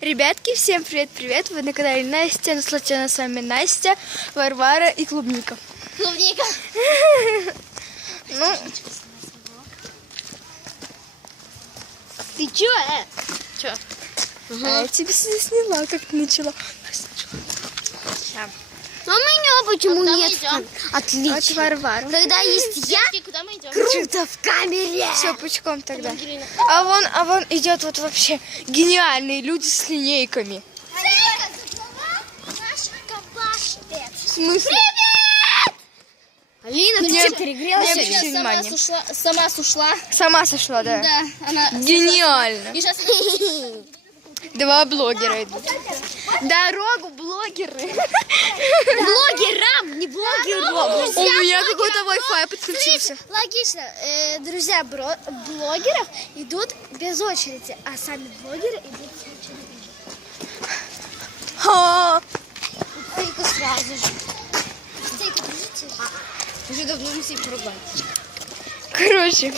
Ребятки, всем привет-привет! Вы на канале Настя, случайно с вами Настя, Варвара и Клубника. Клубника! Ну, ты чё? Чё? я тебе сняла, как ты начала. А у меня почему куда нет? Отлично. Вот Варвара. Когда есть я, Куда мы идем? круто в камере. Все пучком тогда. А вон идет вот вообще гениальные люди с линейками. В смысле? Алина, ты Нет, что, перегрелась? не обращай внимания. Сама сошла. Сама сошла, да? Да, она... Гениально. И сейчас... Два блогера идут. Дорогу блогеры. Блогерам, не блогерам. У меня какой-то Wi-Fi подключился. Логично. Друзья блогеров идут без очереди, а сами блогеры идут с очереди. Стейку сразу же. Стейку держите. Уже давно мы все порубали. Короче,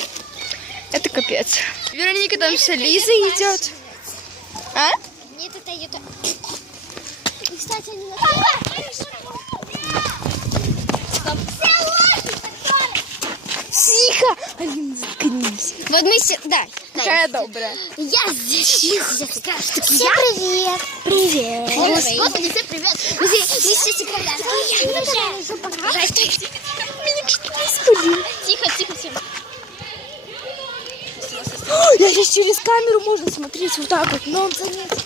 это капец. Вероника там все Лиза идет. А? Нет, это ее. И, кстати, они на... Тихо! Алина, заткнись. Вот мы все... Да. Какая добрая. Я здесь. Всем привет. Привет. Господи, всем привет. Мы все секретарь. Тихо, тихо, тихо. Я сейчас через камеру можно смотреть вот так вот, но он заметит.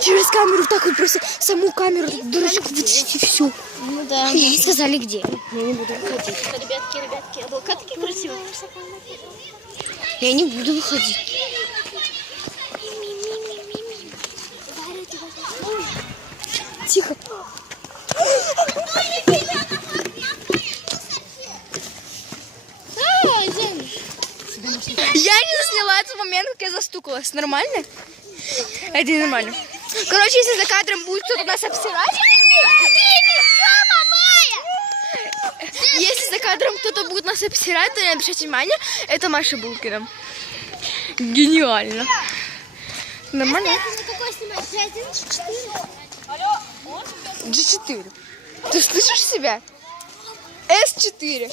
Через камеру вот так вот просто саму камеру, дурочку вытащить и все. Ну да. Ей сказали где. Я не буду выходить. Ребятки, облака такие красивые. Я не буду выходить. Тихо. Я не засняла этот момент, как я застукалась. Нормально? Это не нормально. Короче, если за кадром будет кто-то нас обсирать... Если за кадром кто-то будет нас обсирать, то не обращайте внимания. Это Маша Булкина. Гениально. Нормально? Какой снимать? 1, 4? G4. Ты слышишь себя? S4.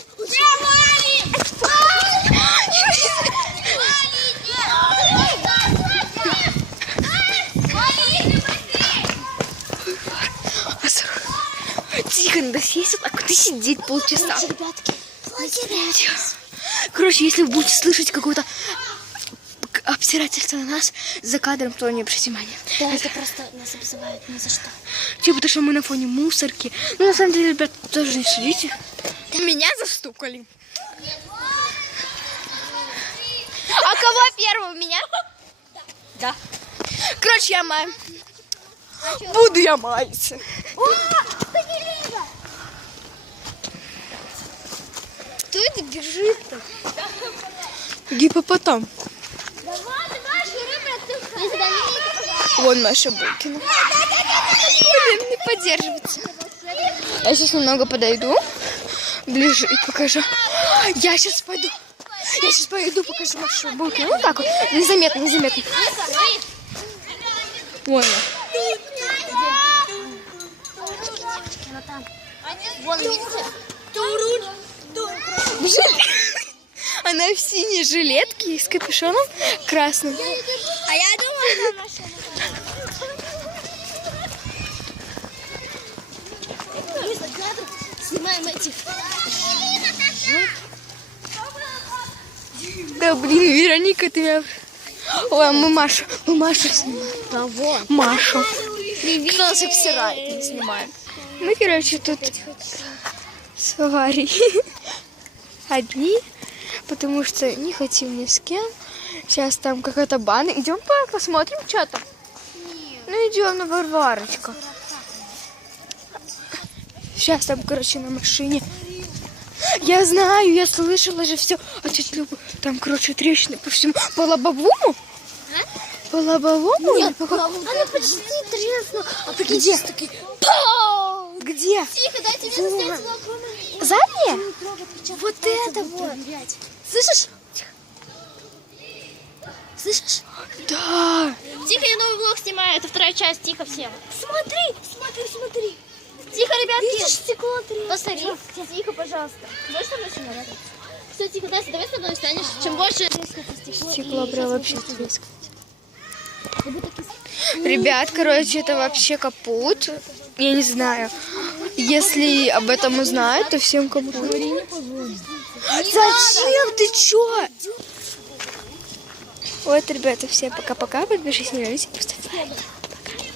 Тихо, надо сесть вот так вот и сидеть полчаса. Ребятки, Короче, если вы будете слышать какое-то обсирательство на нас за кадром, то не обращайте внимания. да, это просто нас обзывают ни за что. Типа, потому что мы на фоне мусорки. Ну, на самом деле, ребят, тоже не судите. Меня застукали. А кого первого? Меня? Да. Короче, я маю. Буду я маяться. Кто это бежит-то? Гиппопотам. Вон Маша Булкина. Блин, не поддерживается. Я сейчас немного подойду ближе и покажу. Я сейчас пойду, покажу Машу Булкину. Ну так вот, незаметно. Вон она. Вон, видите? Она в синей жилетке и с капюшоном красным. А я думала, она наша. Снимаем этих. Да блин, Вероника, ты меня... Ой, мы Машу снимаем. Кого? Машу. Кто нас обсирает, не снимаем. Мы, короче, тут с Варей одни, потому что не хотим ни с кем. Сейчас там какая-то банда. Идем посмотрим, что там. Ну, идем на Варварочка. Сейчас там, короче, на машине. Я знаю, я слышала же все. А тетя Люба, там, короче, трещины по всему. По лобовому? По лобовому? Нет, она почти треснула. А Где? Где? Тихо, дайте мне заснять. Заднее? Вот это вот. Слышишь? Слышишь? Да. Тихо, я новый влог снимаю. Это вторая часть. Тихо всем. Смотри. Тихо, ребятки. Видишь, стекло Посмотри. Тихо, пожалуйста. Больше со мной снимать? Все, тихо, Настя, давай с тобой станешь. Чем больше... Стекло прям вообще трескает. Ребят, короче, это вообще капут. Я не знаю. Если об этом узнают, то всем капут. Зачем? Ты чё? Вот, ребята, всем пока-пока. Подпишись на видео, поставь лайк.